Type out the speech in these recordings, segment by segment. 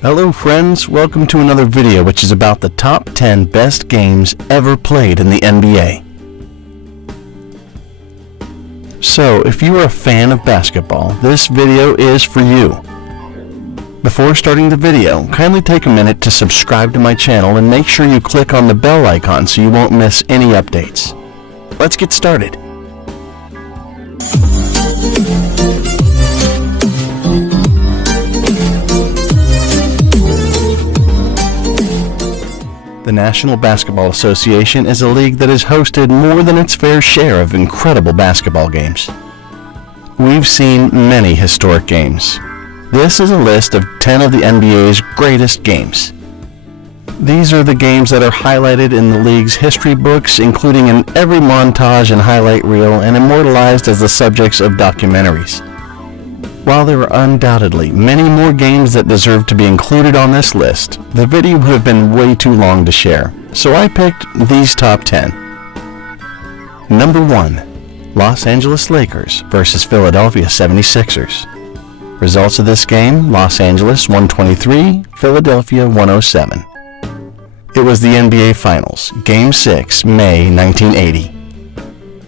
Hello friends, welcome to another video which is about the top 10 best games ever played in the NBA. So, if you are a fan of basketball, this video is for you. Before starting the video, kindly take a minute to subscribe to my channel and make sure you click on the bell icon so you won't miss any updates. Let's get started. The National Basketball Association is a league that has hosted more than its fair share of incredible basketball games. We've seen many historic games. This is a list of 10 of the NBA's greatest games. These are the games that are highlighted in the league's history books, including in every montage and highlight reel, and immortalized as the subjects of documentaries. While there are undoubtedly many more games that deserve to be included on this list, the video would have been way too long to share, so I picked these top 10. Number 1. Los Angeles Lakers vs. Philadelphia 76ers. Results of this game, Los Angeles 123, Philadelphia 107. It was the NBA Finals, Game 6, May 1980.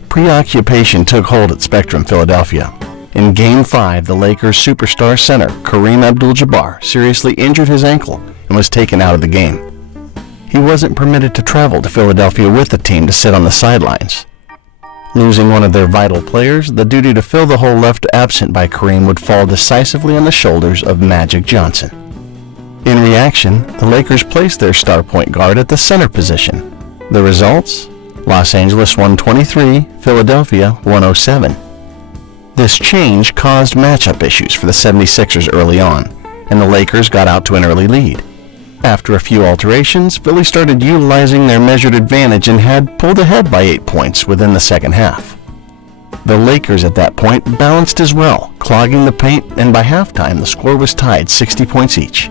Preoccupation took hold at Spectrum, Philadelphia. In Game 5, the Lakers' superstar center, Kareem Abdul-Jabbar, seriously injured his ankle and was taken out of the game. He wasn't permitted to travel to Philadelphia with the team to sit on the sidelines. Losing one of their vital players, the duty to fill the hole left absent by Kareem would fall decisively on the shoulders of Magic Johnson. In reaction, the Lakers placed their star point guard at the center position. The results? Los Angeles 123, Philadelphia 107. This change caused matchup issues for the 76ers early on, and the Lakers got out to an early lead. After a few alterations, Philly started utilizing their measured advantage and had pulled ahead by 8 points within the second half. The Lakers at that point balanced as well, clogging the paint, and by halftime the score was tied 60 points each.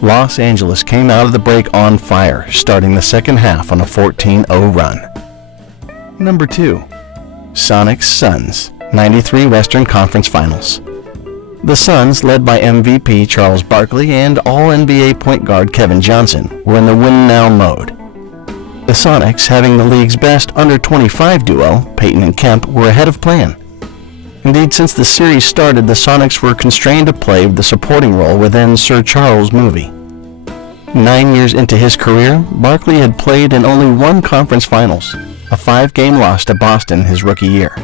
Los Angeles came out of the break on fire, starting the second half on a 14-0 run. Number 2. Sonics Suns, 93 Western Conference Finals. The Suns, led by MVP Charles Barkley and All-NBA point guard Kevin Johnson, were in the win-now mode. The Sonics, having the league's best under-25 duo, Peyton and Kemp, were ahead of plan. Indeed, since the series started, the Sonics were constrained to play the supporting role within Sir Charles' movie. 9 years into his career, Barkley had played in only one conference finals, a 5-game loss to Boston his rookie year.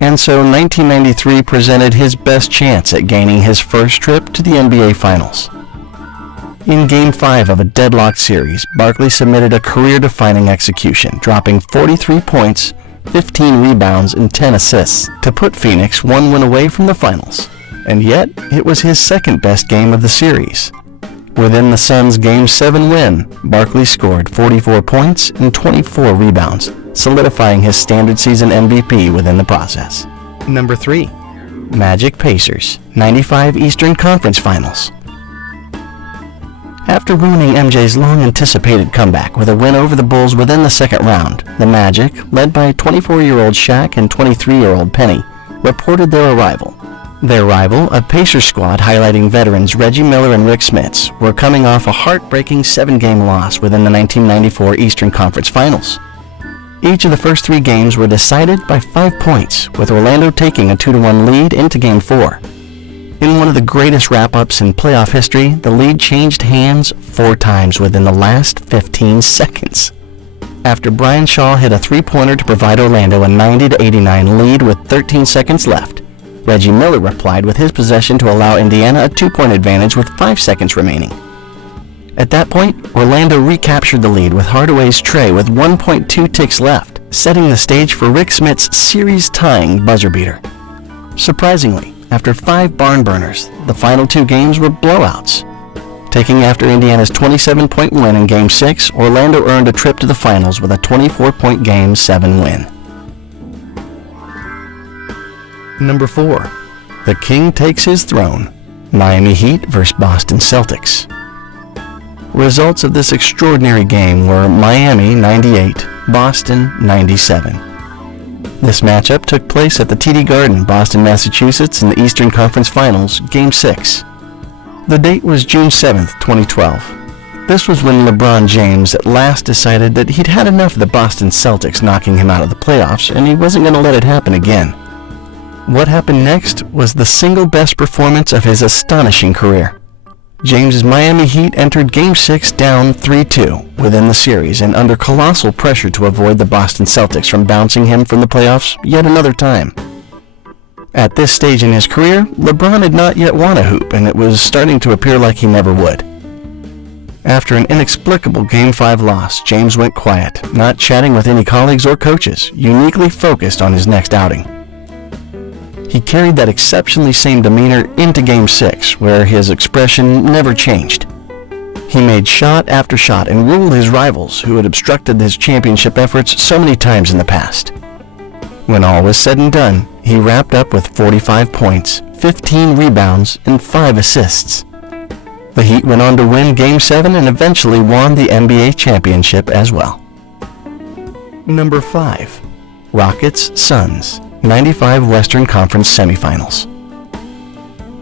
And so 1993 presented his best chance at gaining his first trip to the NBA Finals. In Game 5 of a deadlocked series, Barkley submitted a career-defining execution, dropping 43 points, 15 rebounds, and 10 assists to put Phoenix one win away from the finals. And yet, it was his second-best game of the series. Within the Suns' Game 7 win, Barkley scored 44 points and 24 rebounds, solidifying his standard season MVP within the process. Number 3. Magic Pacers, 95 Eastern Conference Finals. After ruining MJ's long-anticipated comeback with a win over the Bulls within the second round, the Magic, led by 24-year-old Shaq and 23-year-old Penny, reported their arrival. Their rival, a Pacers squad highlighting veterans Reggie Miller and Rick Smits, were coming off a heartbreaking 7-game loss within the 1994 Eastern Conference Finals. Each of the first 3 games were decided by 5 points, with Orlando taking a 2-1 lead into Game 4. In one of the greatest wrap-ups in playoff history, the lead changed hands 4 times within the last 15 seconds. After Brian Shaw hit a 3-pointer to provide Orlando a 90-89 lead with 13 seconds left, Reggie Miller replied with his possession to allow Indiana a 2-point advantage with 5 seconds remaining. At that point, Orlando recaptured the lead with Hardaway's tray with 1.2 ticks left, setting the stage for Rick Smits' series-tying buzzer beater. Surprisingly, after 5 barn burners, the final 2 games were blowouts. Taking after Indiana's 27-point win in Game 6, Orlando earned a trip to the finals with a 24-point Game 7 win. Number 4. The King takes his throne, Miami Heat vs. Boston Celtics. Results of this extraordinary game were Miami 98, Boston 97. This matchup took place at the TD Garden, Boston, Massachusetts in the Eastern Conference Finals, Game 6. The date was June 7, 2012. This was when LeBron James at last decided that he'd had enough of the Boston Celtics knocking him out of the playoffs, and he wasn't going to let it happen again. What happened next was the single best performance of his astonishing career. James's Miami Heat entered Game 6 down 3-2 within the series and under colossal pressure to avoid the Boston Celtics from bouncing him from the playoffs yet another time. At this stage in his career, LeBron had not yet won a hoop, and it was starting to appear like he never would. After an inexplicable Game 5 loss, James went quiet, not chatting with any colleagues or coaches, uniquely focused on his next outing. He carried that exceptionally same demeanor into Game 6, where his expression never changed. He made shot after shot and ruled his rivals, who had obstructed his championship efforts so many times in the past. When all was said and done, he wrapped up with 45 points, 15 rebounds, and 5 assists. The Heat went on to win Game 7 and eventually won the NBA championship as well. Number 5. Rockets-Suns, 95 Western Conference Semifinals.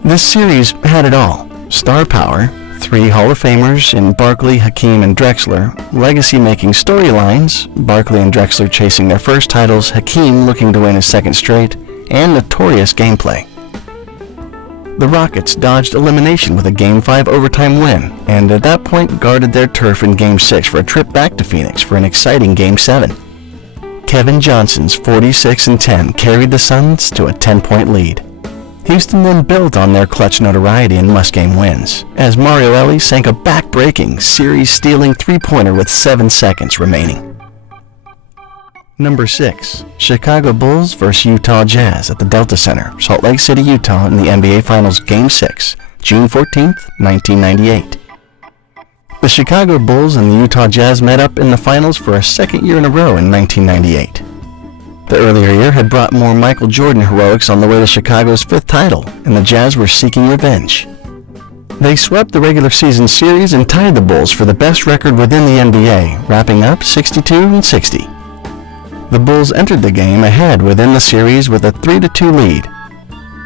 This series had it all. Star power, 3 Hall of Famers in Barkley, Hakeem, and Drexler, legacy-making storylines, Barkley and Drexler chasing their first titles, Hakeem looking to win his second straight, and notorious gameplay. The Rockets dodged elimination with a Game 5 overtime win, and at that point guarded their turf in Game 6 for a trip back to Phoenix for an exciting Game 7. Kevin Johnson's 46-10 carried the Suns to a 10-point lead. Houston then built on their clutch notoriety in must-game wins, as Mario Elie sank a back-breaking, series-stealing three-pointer with 7 seconds remaining. Number 6. Chicago Bulls vs. Utah Jazz at the Delta Center, Salt Lake City, Utah in the NBA Finals Game 6, June 14, 1998. The Chicago Bulls and the Utah Jazz met up in the finals for a second year in a row in 1998. The earlier year had brought more Michael Jordan heroics on the way to Chicago's 5th title, and the Jazz were seeking revenge. They swept the regular season series and tied the Bulls for the best record within the NBA, wrapping up 62-60. The Bulls entered the game ahead within the series with a 3-2 lead.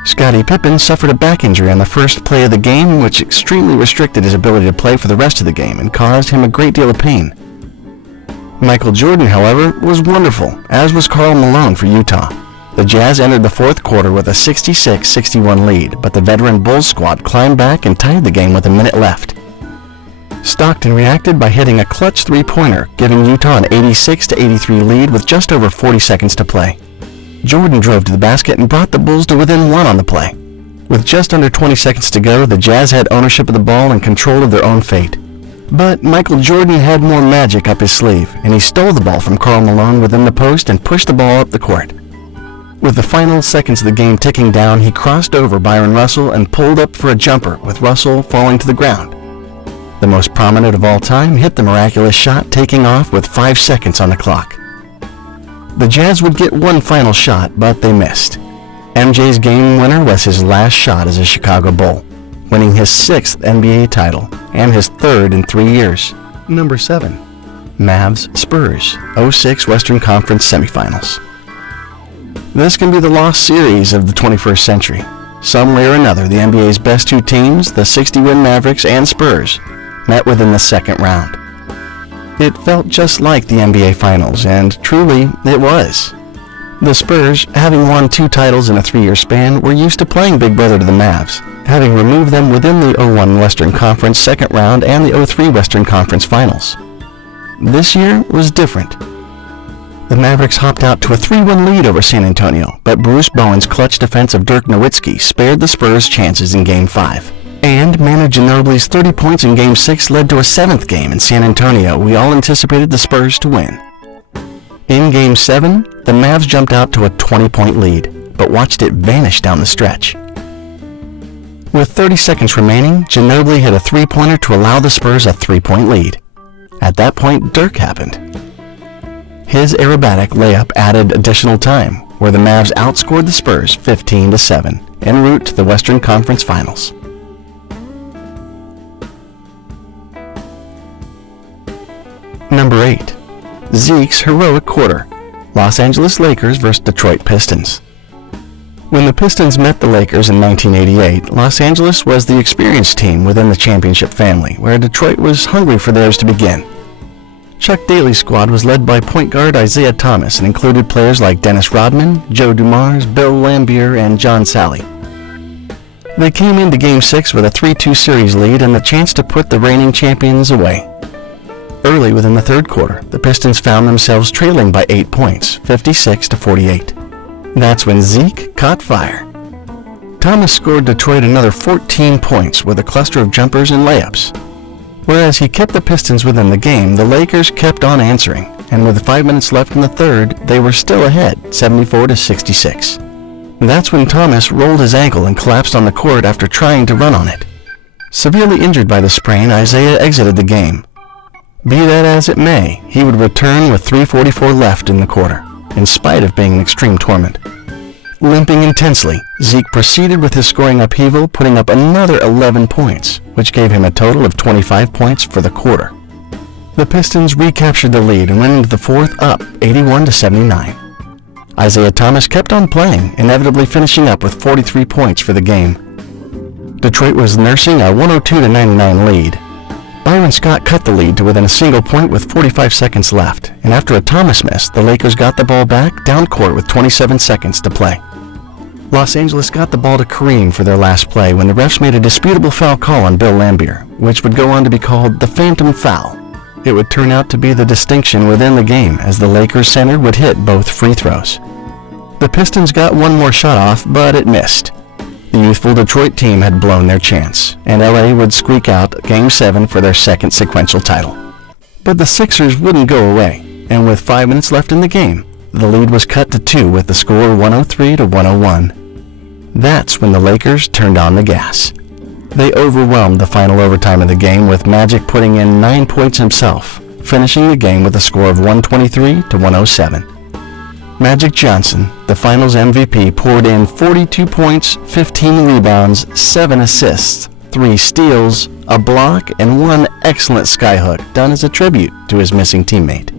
Scottie Pippen suffered a back injury on the first play of the game, which extremely restricted his ability to play for the rest of the game and caused him a great deal of pain. Michael Jordan, however, was wonderful, as was Karl Malone for Utah. The Jazz entered the fourth quarter with a 66-61 lead, but the veteran Bulls squad climbed back and tied the game with a minute left. Stockton reacted by hitting a clutch three-pointer, giving Utah an 86-83 lead with just over 40 seconds to play. Jordan drove to the basket and brought the Bulls to within 1 on the play. With just under 20 seconds to go, the Jazz had ownership of the ball and control of their own fate. But Michael Jordan had more magic up his sleeve, and he stole the ball from Karl Malone within the post and pushed the ball up the court. With the final seconds of the game ticking down, he crossed over Byron Russell and pulled up for a jumper, with Russell falling to the ground. The most prominent of all time hit the miraculous shot, taking off with 5 seconds on the clock. The Jazz would get one final shot, but they missed. MJ's game winner was his last shot as a Chicago Bull, winning his 6th NBA title and his 3rd in 3 years. Number 7. Mavs-Spurs, 06 Western Conference Semifinals. This can be the lost series of the 21st century. Some way or another, the NBA's best 2 teams, the 60-win Mavericks and Spurs, met within the second round. It felt just like the NBA Finals, and truly, it was. The Spurs, having won 2 titles in a 3-year span, were used to playing Big Brother to the Mavs, having removed them within the 01 Western Conference second round and the 03 Western Conference Finals. This year was different. The Mavericks hopped out to a 3-1 lead over San Antonio, but Bruce Bowen's clutch defense of Dirk Nowitzki spared the Spurs' chances in Game 5. And Manu Ginobili's 30 points in Game 6 led to a 7th game in San Antonio we all anticipated the Spurs to win. In Game 7, the Mavs jumped out to a 20-point lead, but watched it vanish down the stretch. With 30 seconds remaining, Ginobili hit a 3-pointer to allow the Spurs a 3-point lead. At that point, Dirk happened. His aerobatic layup added additional time, where the Mavs outscored the Spurs 15-7 en route to the Western Conference Finals. Number 8. Zeke's heroic quarter, Los Angeles Lakers vs. Detroit Pistons. When the Pistons met the Lakers in 1988, Los Angeles was the experienced team within the championship family, where Detroit was hungry for theirs to begin. Chuck Daly's squad was led by point guard Isaiah Thomas and included players like Dennis Rodman, Joe Dumars, Bill Laimbeer, and John Salley. They came into Game 6 with a 3-2 series lead and the chance to put the reigning champions away. Early within the third quarter, the Pistons found themselves trailing by 8 points, 56-48. That's when Zeke caught fire. Thomas scored Detroit another 14 points with a cluster of jumpers and layups. Whereas he kept the Pistons within the game, the Lakers kept on answering, and with 5 minutes left in the third, they were still ahead, 74-66. That's when Thomas rolled his ankle and collapsed on the court after trying to run on it. Severely injured by the sprain, Isaiah exited the game. Be that as it may, he would return with 3:44 left in the quarter, in spite of being in extreme torment. Limping intensely, Zeke proceeded with his scoring upheaval, putting up another 11 points, which gave him a total of 25 points for the quarter. The Pistons recaptured the lead and went into the fourth up 81-79. Isaiah Thomas kept on playing, inevitably finishing up with 43 points for the game. Detroit was nursing a 102-99 lead. Byron Scott cut the lead to within a single point with 45 seconds left, and after a Thomas miss, the Lakers got the ball back down court with 27 seconds to play. Los Angeles got the ball to Kareem for their last play when the refs made a disputable foul call on Bill Laimbeer, which would go on to be called the Phantom Foul. It would turn out to be the distinction within the game as the Lakers center would hit both free throws. The Pistons got one more shot off, but it missed. The youthful Detroit team had blown their chance, and LA would squeak out Game 7 for their second sequential title. But the Sixers wouldn't go away, and with 5 minutes left in the game, the lead was cut to 2 with the score 103-101. That's when the Lakers turned on the gas. They overwhelmed the final overtime of the game with Magic putting in 9 points himself, finishing the game with a score of 123-107. Magic Johnson, the finals MVP, poured in 42 points, 15 rebounds, 7 assists, 3 steals, a block, and 1 excellent skyhook, done as a tribute to his missing teammate.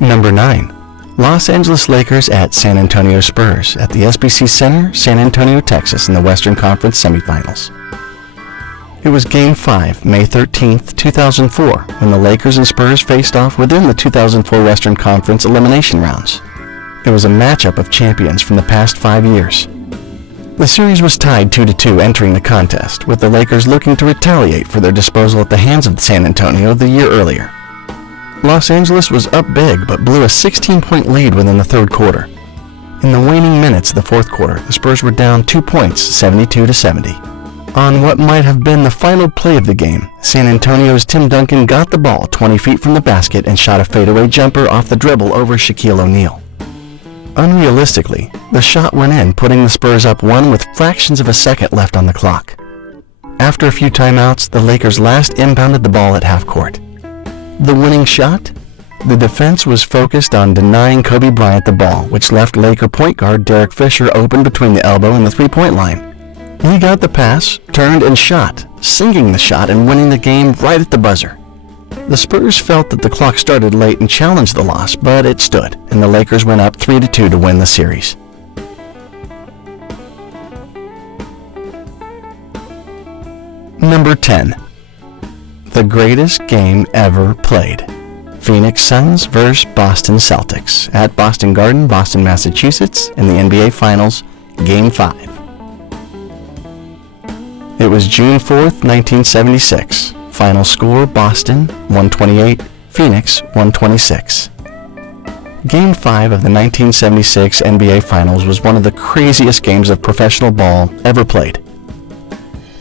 Number 9. Los Angeles Lakers at San Antonio Spurs at the SBC Center, San Antonio, Texas in the Western Conference semifinals. It was Game 5, May 13, 2004, when the Lakers and Spurs faced off within the 2004 Western Conference elimination rounds. It was a matchup of champions from the past 5 years. The series was tied 2-2 entering the contest, with the Lakers looking to retaliate for their disposal at the hands of San Antonio the year earlier. Los Angeles was up big but blew a 16-point lead within the third quarter. In the waning minutes of the fourth quarter, the Spurs were down 2 points, 72-70. On what might have been the final play of the game, San Antonio's Tim Duncan got the ball 20 feet from the basket and shot a fadeaway jumper off the dribble over Shaquille O'Neal. Unrealistically, the shot went in, putting the Spurs up 1 with fractions of a second left on the clock. After a few timeouts, the Lakers last inbounded the ball at half court. The winning shot? The defense was focused on denying Kobe Bryant the ball, which left Laker point guard Derek Fisher open between the elbow and the three-point line. He got the pass, turned and shot, sinking the shot and winning the game right at the buzzer. The Spurs felt that the clock started late and challenged the loss, but it stood, and the Lakers went up 3-2 to win the series. Number 10. The greatest game ever played. Phoenix Suns vs. Boston Celtics at Boston Garden, Boston, Massachusetts in the NBA Finals, Game 5. It was June 4th, 1976. Final score, Boston 128, Phoenix 126. Game 5 of the 1976 NBA Finals was one of the craziest games of professional ball ever played.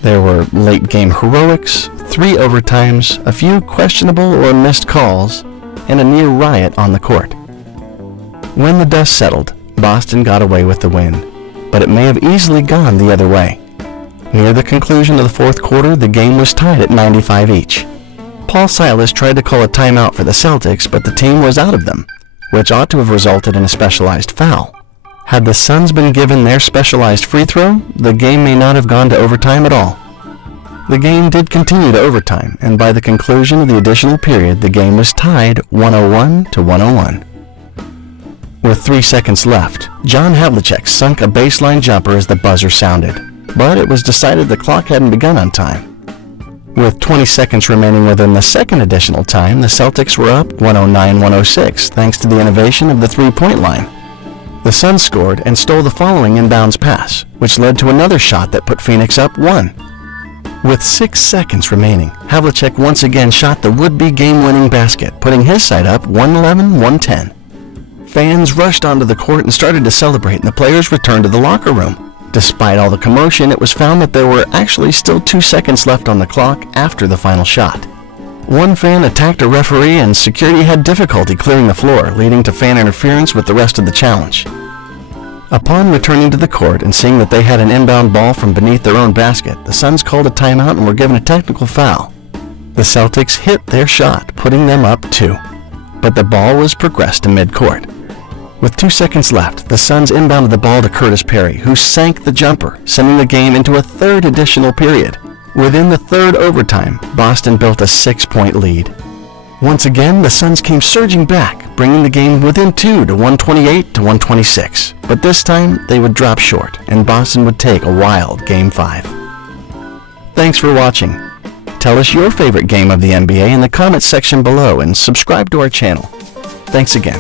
There were late game heroics, 3 overtimes, a few questionable or missed calls, and a near riot on the court. When the dust settled, Boston got away with the win, but it may have easily gone the other way. Near the conclusion of the fourth quarter, the game was tied at 95 each. Paul Silas tried to call a timeout for the Celtics, but the team was out of them, which ought to have resulted in a specialized foul. Had the Suns been given their specialized free throw, the game may not have gone to overtime at all. The game did continue to overtime, and by the conclusion of the additional period, the game was tied 101 to 101. With 3 seconds left, John Havlicek sunk a baseline jumper as the buzzer sounded, but it was decided the clock hadn't begun on time. With 20 seconds remaining within the second additional time, the Celtics were up 109-106 thanks to the innovation of the three-point line. The Suns scored and stole the following inbounds pass, which led to another shot that put Phoenix up 1. With 6 seconds remaining, Havlicek once again shot the would-be game-winning basket, putting his side up 111-110. Fans rushed onto the court and started to celebrate, and the players returned to the locker room. Despite all the commotion, it was found that there were actually still 2 seconds left on the clock after the final shot. One fan attacked a referee, and security had difficulty clearing the floor, leading to fan interference with the rest of the challenge. Upon returning to the court and seeing that they had an inbound ball from beneath their own basket, the Suns called a timeout and were given a technical foul. The Celtics hit their shot, putting them up 2, but the ball was progressed to midcourt. With 2 seconds left, the Suns inbounded the ball to Curtis Perry, who sank the jumper, sending the game into a third additional period. Within the third overtime, Boston built a 6-point lead. Once again, the Suns came surging back, bringing the game within 2 to 128-126. But this time, they would drop short, and Boston would take a wild Game 5. Thanks for watching. Tell us your favorite game of the NBA in the comments section below and subscribe to our channel. Thanks again.